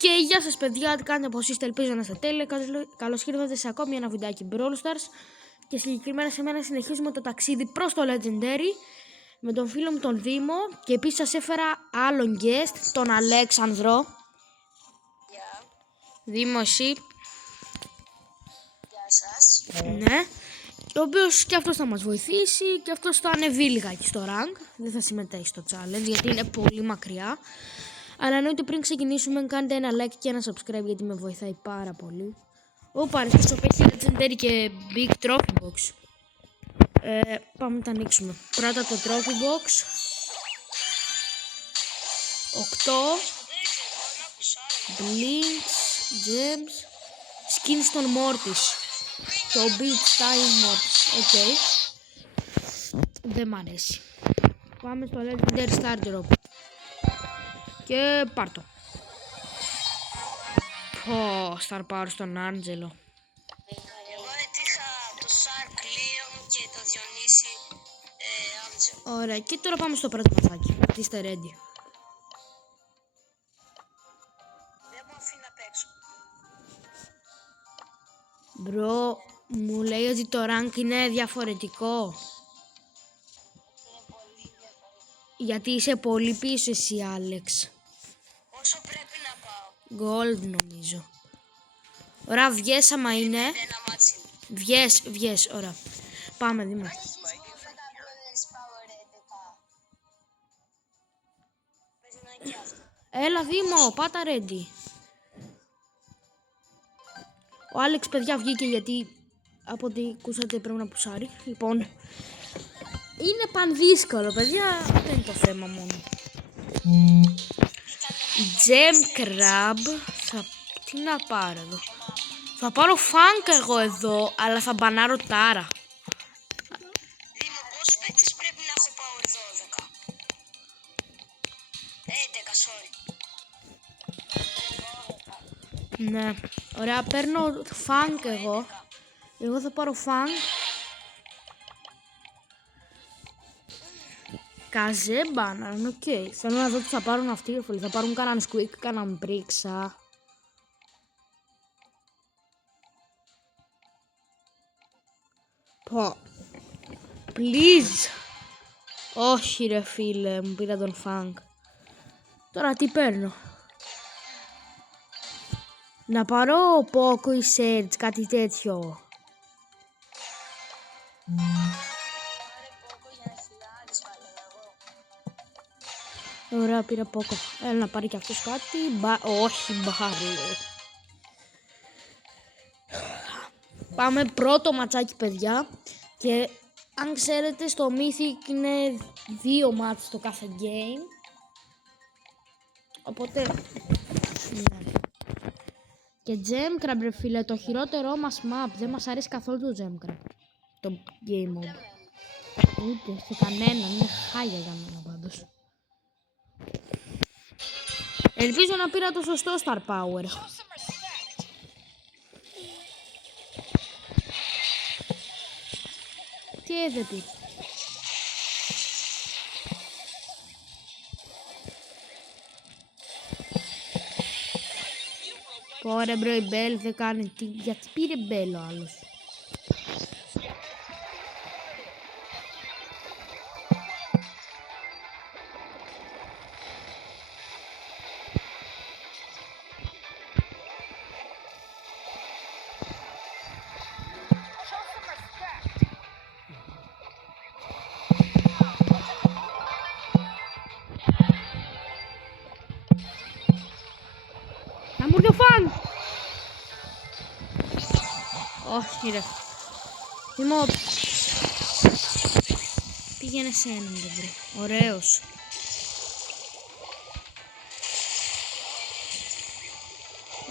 Και γεια σας παιδιά, τι κάνετε, πως είστε, ελπίζω να είστε τέλεια. Καλώς ήρθατε σε ακόμη ένα βιντεάκι Brawl Stars. Και συγκεκριμένα σε μένα συνεχίζουμε το ταξίδι προς το Legendary με τον φίλο μου τον Δήμο. Και επίσης σας έφερα άλλον guest, τον Αλέξανδρο. Γεια. Δήμο, εσύ. Γεια σας. Ναι. Ο οποίος και αυτός θα μας βοηθήσει και αυτός θα ανεβεί λιγάκι στο rank. Δεν θα συμμετέχει στο challenge γιατί είναι πολύ μακριά. Αλλά εννοείται πριν ξεκινήσουμε κάντε ένα like και ένα subscribe γιατί με βοηθάει πάρα πολύ. Ο Παριστής έχει Legendary και Big Trophy Box. Πάμε να τα ανοίξουμε. Πρώτα το Trophy Box. 8 Blinks, Gems, Skins των Mortis. Το Beat Style Mortis. Οκ. Δεν μ' αρέσει. Πάμε στο Legendary Star Drop. Και πάρ' το. Πω, Star Power στον Άντζελο. Εγώ έτυχα το Shark Leon και το Διονύση Άντζελο. Ωραία, και τώρα πάμε στο πρώτο ματσάκι. Είστε ready. Δεν μου αφήνει να παίξω. Μπρο, μου λέει ότι το rank είναι διαφορετικό. Είναι πολύ διαφορετικό. Γιατί είσαι πολύ πίσω εσύ, Άλεξ. Όσο πρέπει να πάω. Gold νομίζω. Ωραία, βγες άμα είναι. Ένα μάτσι είναι. Βγες, ωραία. Πάμε, Δήμα. Με τα Brothers Power 11. Παίζει να είναι και αυτό. Έλα, Δήμο, πάτα ready. Ο Άλεξ, παιδιά, βγήκε γιατί από ό,τι ακούσατε πρέπει να πουσάρει. Λοιπόν, είναι πανδύσκολο, παιδιά. Δεν είναι το θέμα μόνο. Gem Crab. Τι να πάρω εδώ. Θα πάρω Funk εγώ εδώ, αλλά θα μπανάρω Τάρα. Δήμο, πόσους παίκτες πρέπει να έχω Power 12. 11, sorry. Ναι, ωραία, παίρνω Funk εγώ. Εγώ θα πάρω Funk. Καζέ μπάναραν, οκ. Θέλω να δω τι θα πάρουν αυτοί οι φίλοι. Θα πάρουν κανέναν Squeak, κανέναν Πρίξα. Πω. Please. Όχι ρε φίλε, μου πήρα τον Funk. Τώρα τι παίρνω. Να πάρω Poco ή Surge, κάτι τέτοιο. Πάρε πόκο για να χιλιάρεις πάλι εγώ. Ωραία, πήρα Poco. Έλα να πάρει και αυτός κάτι. Όχι, Barley. Πάμε πρώτο ματσάκι, παιδιά. Και αν ξέρετε, στο Mythic είναι 2 μάτς το κάθε game. Οπότε... ναι. Και Gemcrab, ρε φίλε, το χειρότερό μας map. Δεν μας αρέσει καθόλου το Gemcrab. Το game mode. Ούτε σε κανένα, είναι χάλια για μένα πάντως. Ελπίζω να πήρα το σωστό Star Power. Τι δεν πει. Ωραία μπρο, η Μπέλ δεν κάνει τι. Γιατί πήρε Μπέλ ο άλλος. Να μου έρθει ο Φαν! Όχι ρε. Θυμώ. Πήγαινε σε έναν δεν βρε. Ωραίος.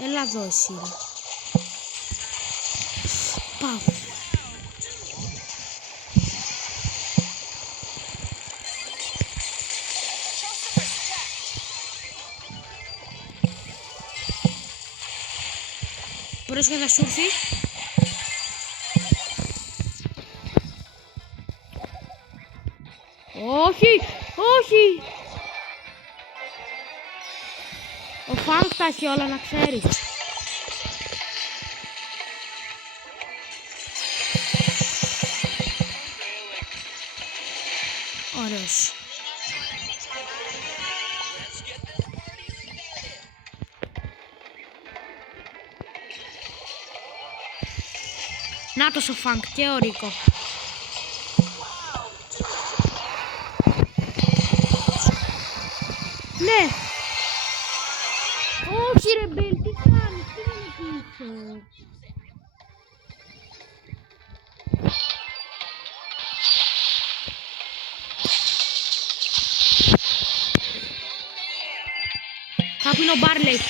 Έλα εδώ εσύ ρε. Πάω. Πρόσεχε να σου έρθει. Όχι, όχι. Ο Φανκ τα έχει όλα, να ξέρεις. Ωραίος. Νάτος ο Φανκ και ο Ρίκο. Ναι. Όχι ρε Μπέλ, τι κάνεις, τι είναι πίσω. Κάπου είναι ο Μπάρλεϊ.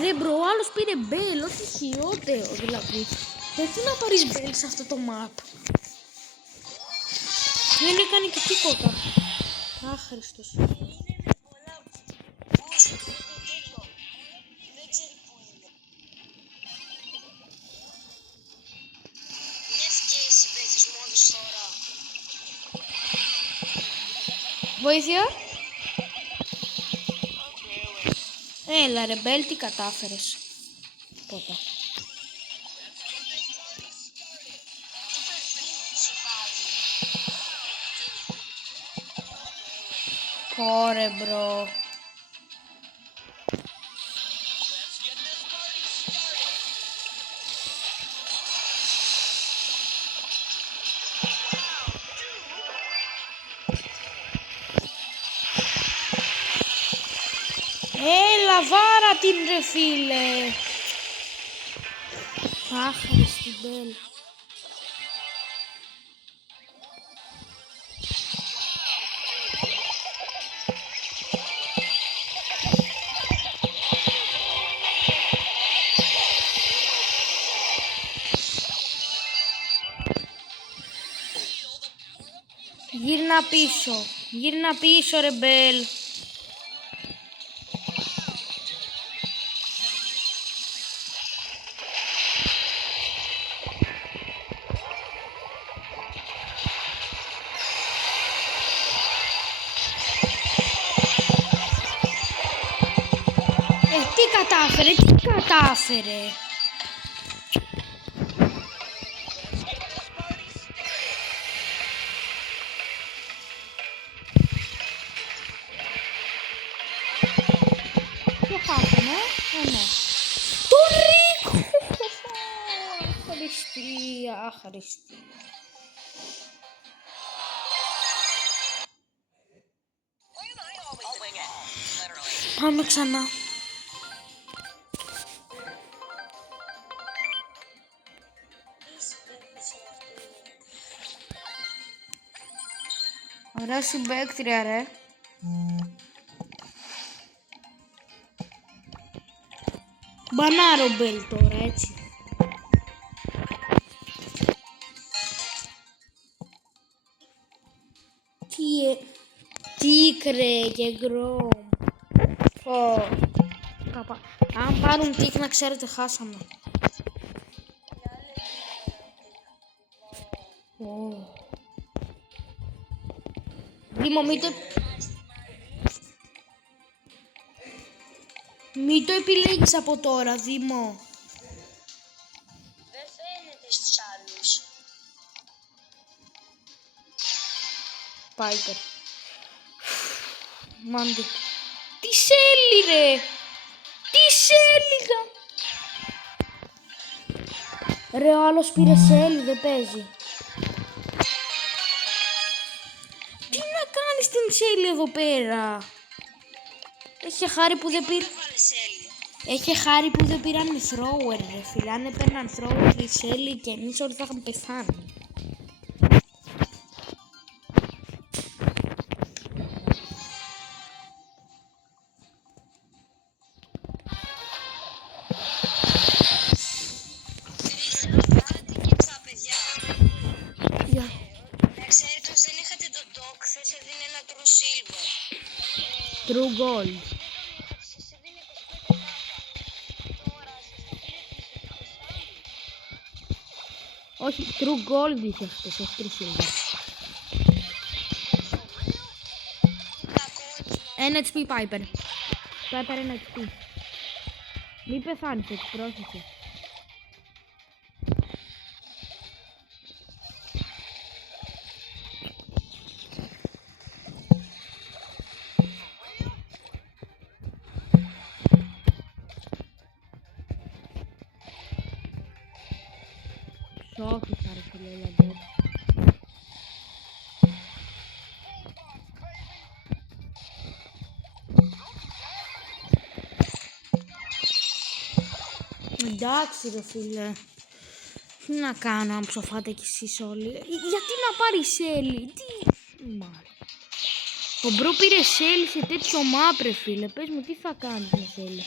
Ρε μπρο, ο άλλος πήρε Μπέλ, ό,τι χειρότερο δηλαδή. Γιατί να πάρεις Μπέλ σε αυτό το map. Δεν έκανε και τίποτα. Άχρηστος. Είναι με πολλά boost και τέτοιο. Δεν ξέρει που είναι. Μια και εσύ παίχτης μόνος τώρα. Βοήθεια. Έλα ρε Μπέλ, τι κατάφερες. Πότα. Ωρε μπρο. Έλα βάρα την ρε φίλε. Άχρηστη Μπέλ. Γύρνα πίσω. Γύρνα πίσω ρε Μπέλ. Τι κατάφερε. Τι χάσαμε, ναι. Το Ρίκο. Άχρηστη, άχρηστη. Πάμε ξανά. Ωραία συμπαίκτρια ρε. Μπανάρο Μπέλ τώρα έτσι. Τι κρέ και γκρόμ. Αν πάρουν τικ να ξέρετε χάσαμε. Δήμο μην το επιλέγεις από τώρα, Δήμο. Δεν φαίνεται στους άλλους. Πάιπερ. Μάντι. Τι σέλι ρε. Τι σέλιγα. Ρε ο άλλος πήρε σέλι, δεν παίζει. Τι να κάνεις την σέλι εδώ πέρα. Έχει χάρη που δεν πήρε. Έχει χάρη που δεν πήραν thrower ρε φίλε. Αν έπαιρναν thrower και η σέλι και εμείς όλοι θα είχαμε πεθάνει. True gold. Όχι, True Gold είχε αυτές, όχι True Silver. Ένα HP Piper. Piper ένα HP. Μην πεθάνεις έτσι, πρόσεχε. Σώθησα ρε φίλε, λαμπέ. Εντάξει ρε φίλε. Τι να κάνω αν ψοφάτε κι εσείς όλοι. Γιατί να πάρει Σέλι. Τι. Μάλλον. Ο Μπρο πήρε Σέλι σε τέτοιο map ρε φίλε. Πες μου τι θα κάνεις με Σέλι.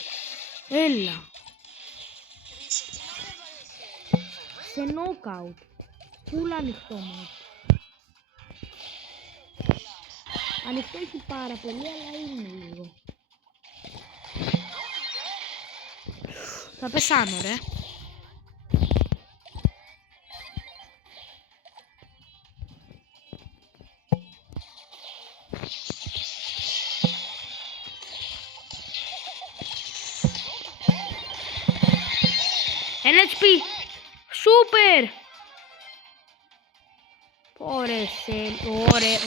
Έλα. Σε knockout. Φουλ ανοιχτό map. Ανοιχτό έχει πάρα πολύ αλλά είναι λίγο. Θα πεθάνω ρε. Ένα HP. Σούπερ. Ωραία Σέλι. Ωραία.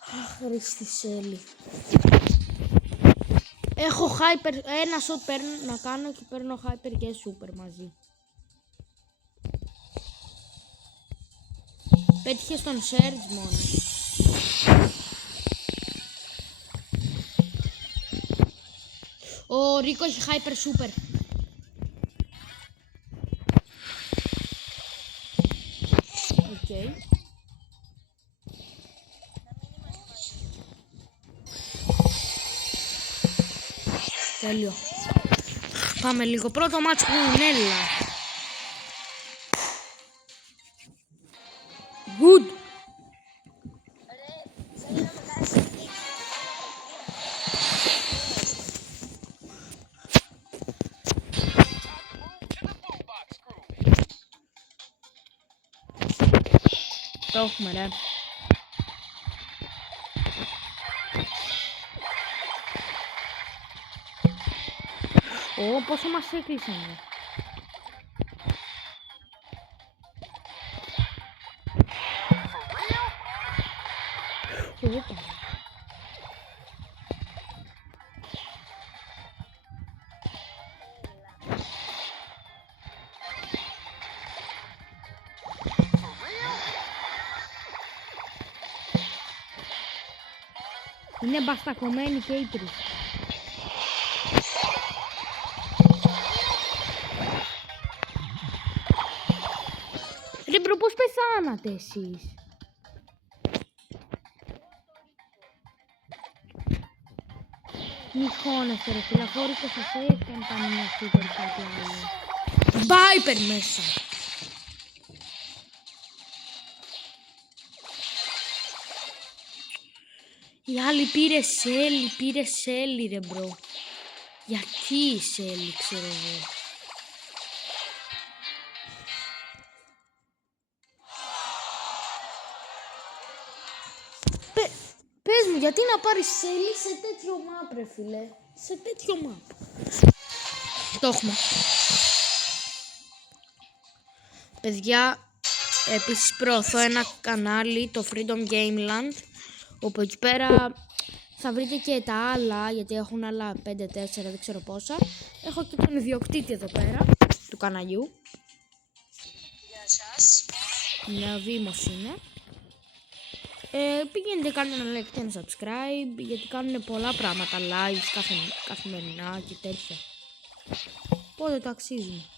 Αχ Χριστή Σέλι. Έχω hyper. Ένα shot παίρνω να κάνω και παίρνω hyper και super μαζί. Πέτυχε στον Surge μόνο. Ο Ρίκο έχει hyper super. Οκ. Τέλειο. Πάμε λίγο. Πρώτο μάτς που είναι, έλα. Good. Το έχουμε ρε. Ω, πόσο μας έκλεισαν ρε. Οπα. Είναι μπαστακωμένοι και οι τρεις. Ρε μπρο, πώς πεθάνατε εσείς. Μη χώνεστε ρε φίλε, αφού όρικο σας έχει αν κάνει μια super κάτι άλλο. Viper μέσα. Η άλλη πήρε Σέλι ρε μπρο. Γιατί η Σέλι ξέρω εγώ. Πες μου γιατί να πάρεις Σέλι σε τέτοιο map ρε φίλε. Σε τέτοιο map. Το έχουμε. Παιδιά, επίσης προωθώ ένα κανάλι, το Freedom Gameland, όπου εκεί πέρα θα βρείτε και τα άλλα, γιατί έχουν άλλα 5-4, δεν ξέρω πόσα. Έχω και τον ιδιοκτήτη εδώ πέρα, του καναλιού. Γεια σας. Νεοδήμος είναι. Πήγαινε κάντε ένα like και ένα subscribe, γιατί κάνουν πολλά πράγματα, live, καθημερινά και τέτοια. Πότε το αξίζουν.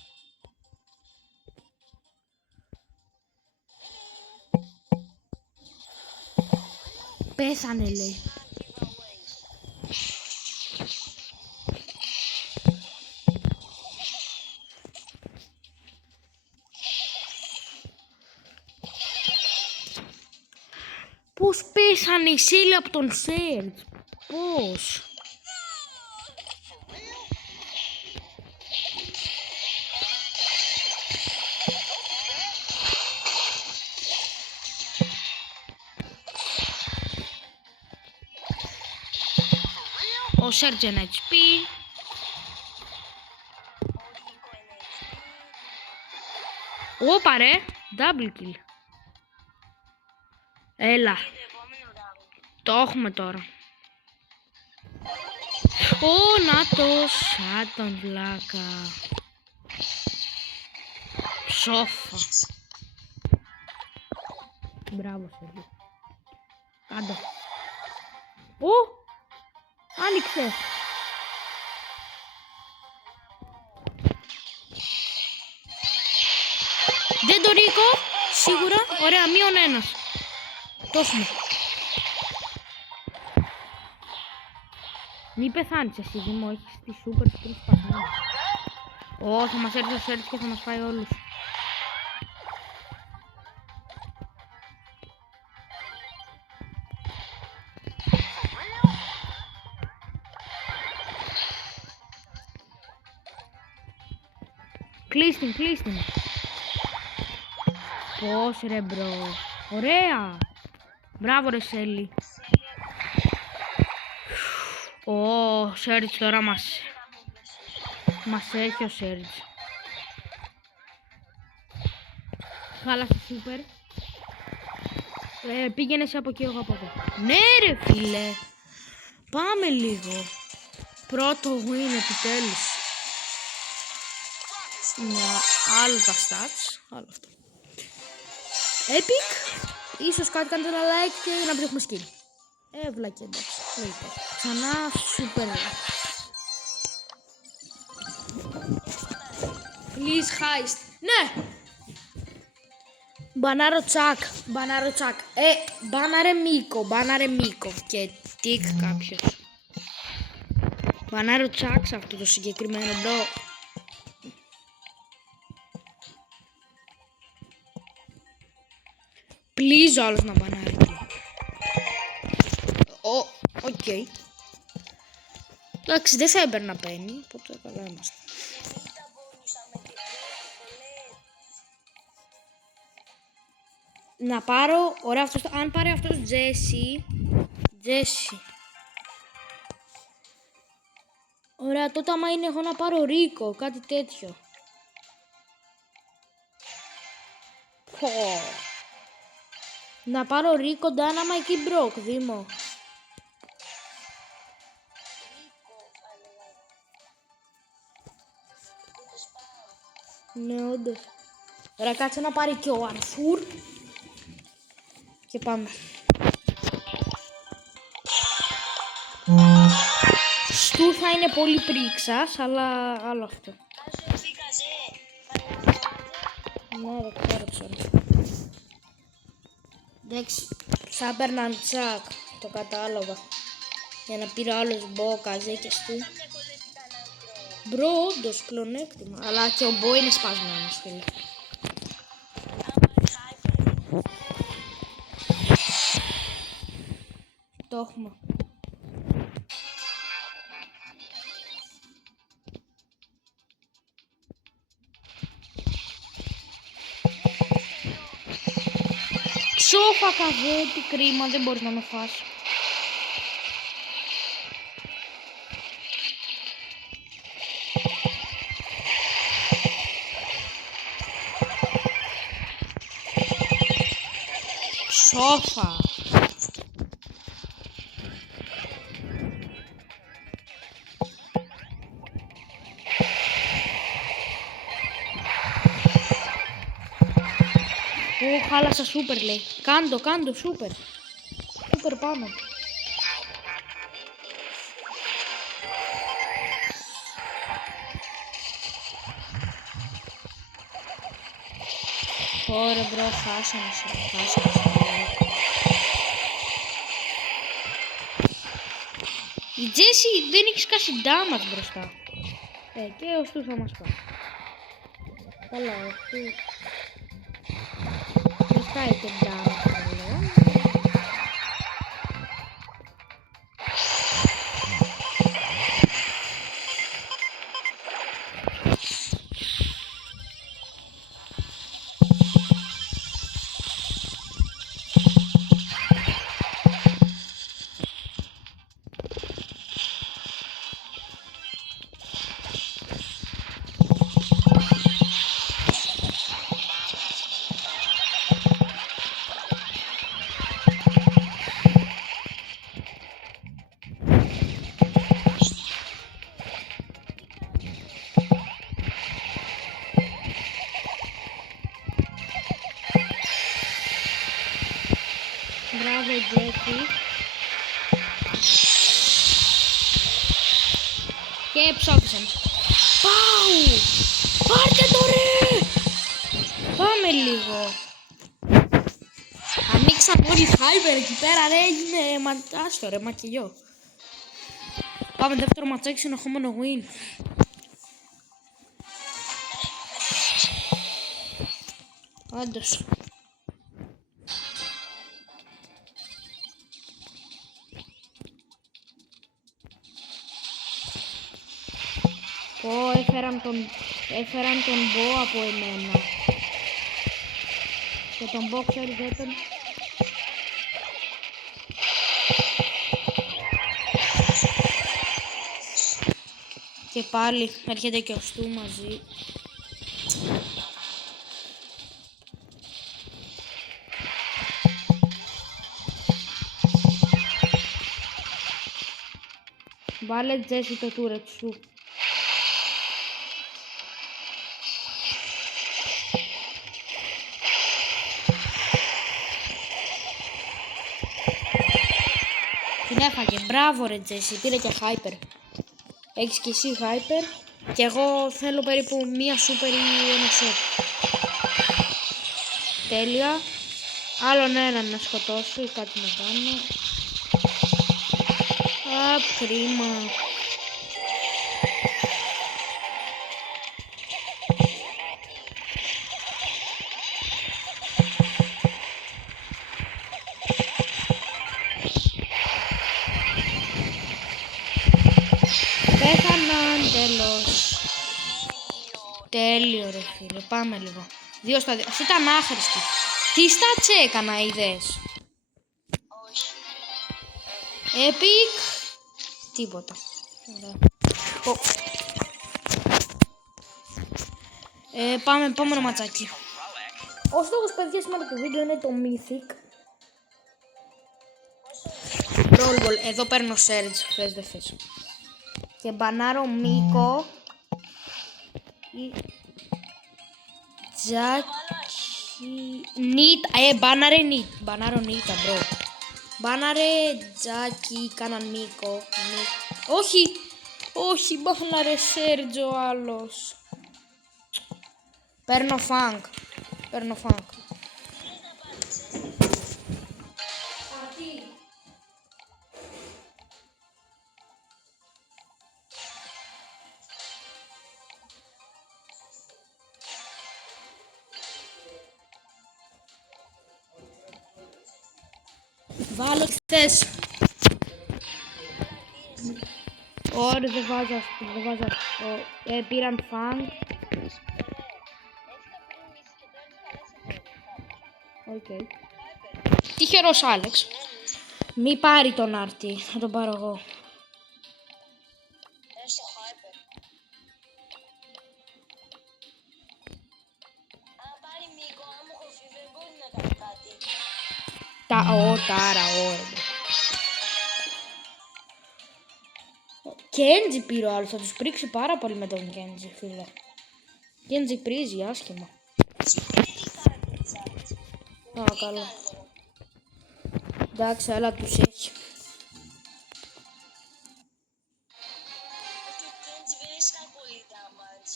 Πέθανε λέει. Πώς πέσανε οι Σέλι από τον Σέρτ. Πώς. Ο Σέρτζ 1 HP. Όπα ρε, double kill. Έλα, Το επόμενο round. το έχουμε τώρα. Ω, νάτος, σαν τον βλάκα. Ψόφα. Μπράβο, Σέρτζ. Κάντε. Ω, άνοιξε. Δεν το ρίκω, σίγουρα. Ωραία, μείον ένας. Το έχουμε. Μη πεθάνεις εσύ, Δήμο, έχεις τη σούπερ σκρούς παθανά. Ω, θα μας έρθει ο Σέρτς και θα μας φάει όλους. Κλείστην, κλείστην. Πώς ρε μπρο. Ωραία. Μπράβο ρε Σέλι. Ω, Σέρτς τώρα μας έχει ο Σέρτς. Χάλασε σούπερ. Πήγαινε εσύ από εκεί, εγώ από εδώ. Ναι ρε φίλε. Πάμε λίγο. Πρώτο win επιτέλους. Άλλο τα stats. Άλλο αυτό. Epic. Ίσως κάτι κάνετε ένα like και να πετύχουμε skin. Βλακή, εντάξει. Ξανά super. Please heist. Ναι. Μπανάρο τσακ. Μπανάρο τσακ. Μπάναρε Μίκο. Και τικ κάποιος. Μπανάρο τσακ σε αυτό το συγκεκριμένο μπρο. Please όλος να μπανάρει. Οκ. Εντάξει, δεν θα έπαιρνα πένι, οπότε καλά είμαστε. Να πάρω, ωραία αυτός, αν πάρει αυτός Τζέσι. Ωραία, τότε άμα είναι εγώ να πάρω Ρίκο, κάτι τέτοιο. Να πάρω Ρίκο, Dynamite και Brock, Δήμο. Ναι, όντως. Ωραία, κάτσε να πάρει και ο Αρθούρ. Και πάμε. Στου θα είναι πολύ πρίξας, αλλά άλλο αυτό. Ναι, δεν ξέρω. Εντάξει, σαν παίρναν τσακ, το κατάλαβα. Για να πήρε άλλος Μπο, Καζέ και Στου. Μπρο, όντως, πλονέκτημα. Αλλά και ο Μπο είναι σπασμένος, φίλε. Το έχουμε. Ψόφα Καζέ, τι κρίμα, δεν μπορείς να με φας. Ψόφα. Χάλασα σούπερ λέει. Κάντο σούπερ. Σούπερ πάνω. Ωραία μπρο, χάσαμε. Η Τζέσι δεν έχει σκάσει damage μπροστά. Και ο Στου θα μας πάει. Καλά, ο Στου δεν σκάει και damage. Μπράβο Τζέσι. Και ψόφισαν. Πάου! Πάρτε το ρε! Πάμε λίγο. Ανοίξαμε όλοι Hyper εκεί πέρα ρε, έγινε άστο ρε, μακελιό. Πάμε δεύτερο ματσάκι, συνεχόμενο win. Όντως. Πω, έφεραν τον Μπο από εμένα. Και τον Μπο ξέρεις δεν τον... Και πάλι έρχεται και ο Στου μαζί. Βάλε Τζέσι το τούρετ σου. Την έφαγε. Μπράβο ρε Τζέσι, πήρε και Hyper. Έχεις και εσύ Hyper. Και εγώ θέλω περίπου μία Super ή ένα Shot. Τέλεια. Άλλον έναν να σκοτώσω ή κάτι να κάνω. Κρίμα. Πέθαναν, τέλος. Τέλειο ρε φίλε, πάμε λίγο. 2 στα 2. Αυτή ήταν άχρηστη. Τι stats έκανα, είδες? Όχι. Epic. Τίποτα. Πάμε επόμενο ματσάκι. Ο στόχος παιδιά σήμερα του βίντεο είναι το Mythic. Brawl Ball. Εδώ παίρνω Surge, θες δεν θες. Και μπανάρω Μίκο. Τζάκι... Νίτ. Μπάναρε Νίτ. Μπανάρω Νίτα, μπρο. Μπάναρε Τζάκι, κάναν Μίκο. Όχι. Όχι, μπάναρε Σέρτζο άλλος. Παίρνω Φανκ. Βάλω χθες. Ωραία, δεν βάζω. Πήραν Φανκ. Οκ. Τυχερός Άλεξ. Μη πάρει τον Άρτη, θα τον πάρω εγώ. Στο Hyper. Αν πάρει Μίκο, αν μου χωθεί δεν μπορεί να κάνει κάτι. Τάρα, ωραία. Κέντζι πήρε ο άλλος, θα τους πρίξει πάρα πολύ με τον Κέντζι, φίλε. Κέντζι πρίζει άσχημα. Α, καλά. Εντάξει, αλλά τους έχει. Ο Κέντζι δεν έχει κάνει πολύ damage.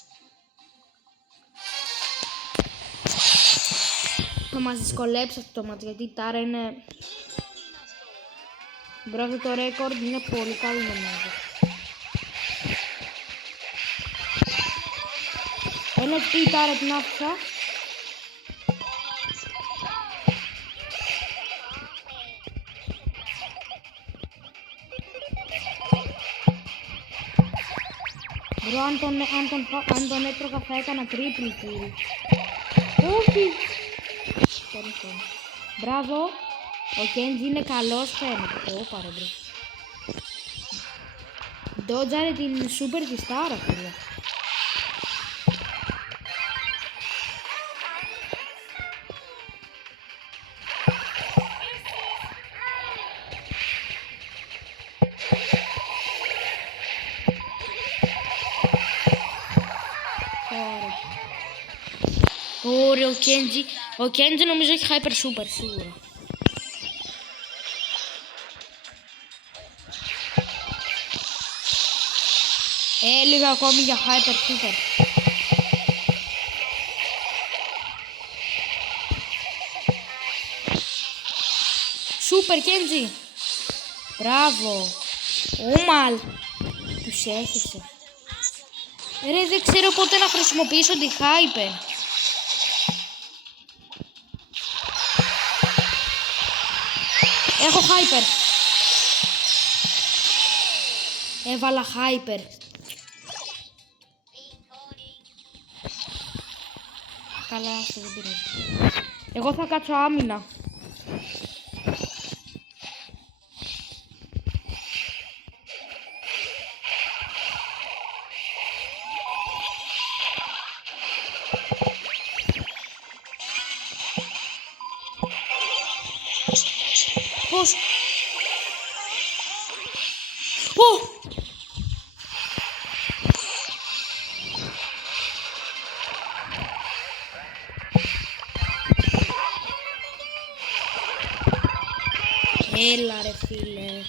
Θα μας δυσκολέψει αυτό το μάτι, γιατί η Τάρα είναι... Μπράβο, το ρέκορντ είναι πολύ καλό νομίζω. Ένα τι η Τάρα την άφησα. Μπρο, αν τον έτρωγα θα έκανα triple kill. Όχι. Μπράβο. Ο Κέντζι είναι καλός φαίνεται. Ω, πάρε μπρο. Ντότζαρε την super της Τάρα, φίλε. Ωραία, ο Κέντζι νομίζω έχει hyper super σίγουρα. Λίγο ακόμη για Hyper Super. Super Kenji. Μπράβο. Ούμαλ. Τους έχεσαι. Ρε, δεν ξέρω πότε να χρησιμοποιήσω τη Hyper. Έχω Hyper. Έβαλα Hyper. Καλά, αυτό δεν πειράζει. Εγώ θα κάτσω άμυνα. Πώς? Ω! Έλα ρε φίλε.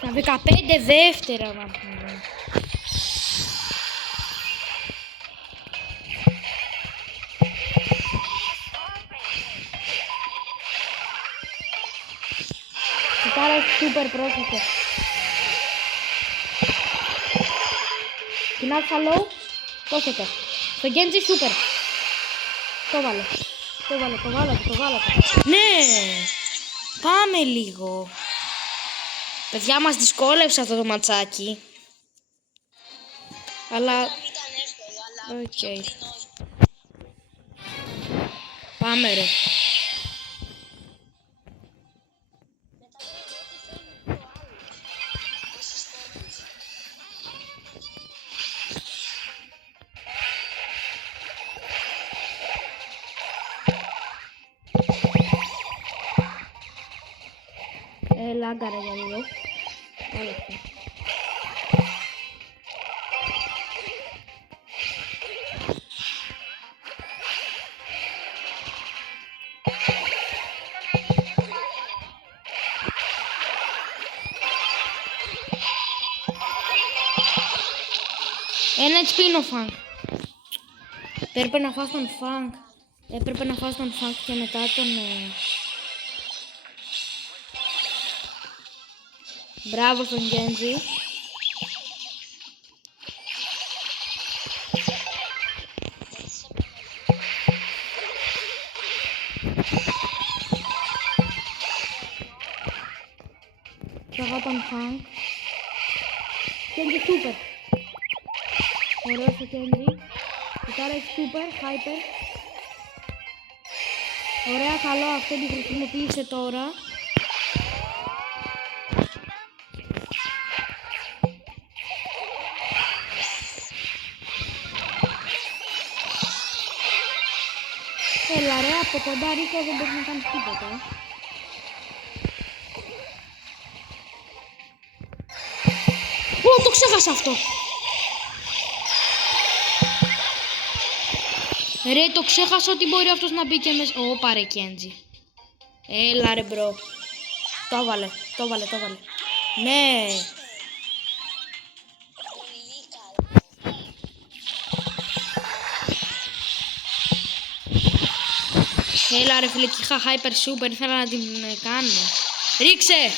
Τα 15 δεύτερα να πούμε. Τώρα έχει super πρόσθετο. Την άλφα low, πρόσθετο. Το Genji super. Το βάλε. Το βάλε. Ναι! Πάμε λίγο. Παιδιά, μας δυσκόλεψε αυτό το ματσάκι. Αλλά... Ήταν εύκολο, αλλά Οκ. πιο πριν όχι. Πάμε ρε. Λάγκαρα για λίγο. Όλα αυτά. Ένα HP είναι ο Φανκ. Έπρεπε να φας τον Φανκ. Έπρεπε να φας τον Φανκ και μετά τον... Μπράβο στον Genji. Φαγά τον Φανκ. Genji super. Ωραίος ο Genji. Και τώρα έχει super, hyper. Ωραία, καλό, αυτό τη χρησιμοποίησε τώρα. Έλα ρε, από κοντά Ρίκο δεν μπορείς να κάνεις τίποτα. Ω, το ξέχασα αυτό. Ρε, το ξέχασα ότι μπορεί αυτός να μπει και μέσα. Ω, πάρε Κέντζι. Έλα ρε μπρο. Το έβαλε. Ναι. Πολύ καλά. Έλα ρε φίλε, και είχα hyper super, ήθελα να την κάνω. Ρίξε!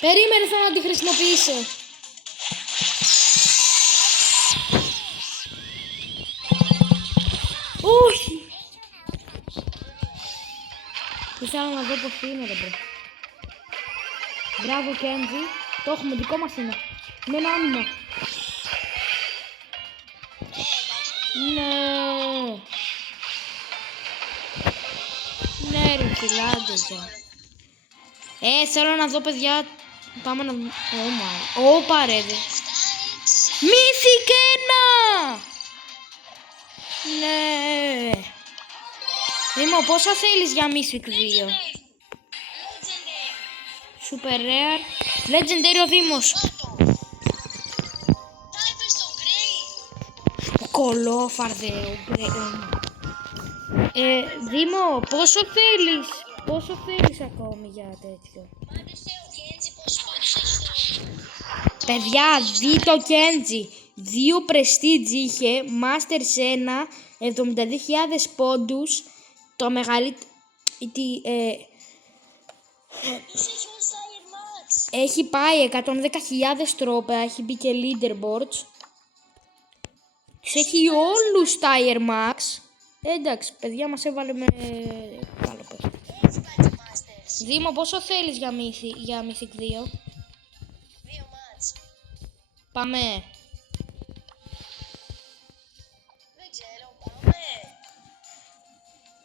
Περίμενε, θέλω να τη χρησιμοποιήσω. Όχι! Ήθελα να δω πως είναι ρε μπρο. Μπράβο Κέντζι, το έχουμε, δικό μας είναι. Με ένα άμυνα. Ναι. Ναι ρε φιλάντεζα. Θέλω να δω παιδιά. Πάμε να δούμε. Ω παρέδε. Μύθικ 1. Ναι. Δήμο, πόσα θέλεις για Mythic 2? Legendary. Super Rare. Legendary ο Δήμος. Type στο green. Κολόφαρδε. Δήμο, πόσο θέλεις? Πόσο θέλεις ακόμη για τέτοιο? Μάθησε ο Κέντζι πόσους πόντους έχει στο... Παιδιά, δει το Κέντζι. 2 prestige είχε, Master σε 1, 72.000 πόντους. Το μεγαλύτερο... Πόντους έχει ο Sire Max. Έχει πάει 110.000 τρόπα, έχει μπει και leaderboards. Τους έχει όλους Tire Max. Εντάξει, παιδιά, μας έβαλε με καλό παιχνίδι. Έχει πάει το Masters. Δήμο, πόσο θέλεις για Mythic 2? 2 μάτς. Πάμε. Δεν ξέρω, πάμε.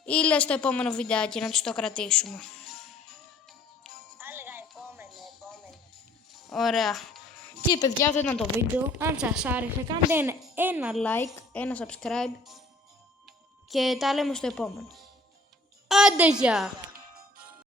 Ή λες στο επόμενο βιντεάκι να τους το κρατήσουμε? Άλεγα επόμενο. Ωραία. Και παιδιά, αυτό ήταν το βίντεο. Αν σας άρεσε, κάντε ένα like, ένα subscribe και τα λέμε στο επόμενο. Άντε, γεια!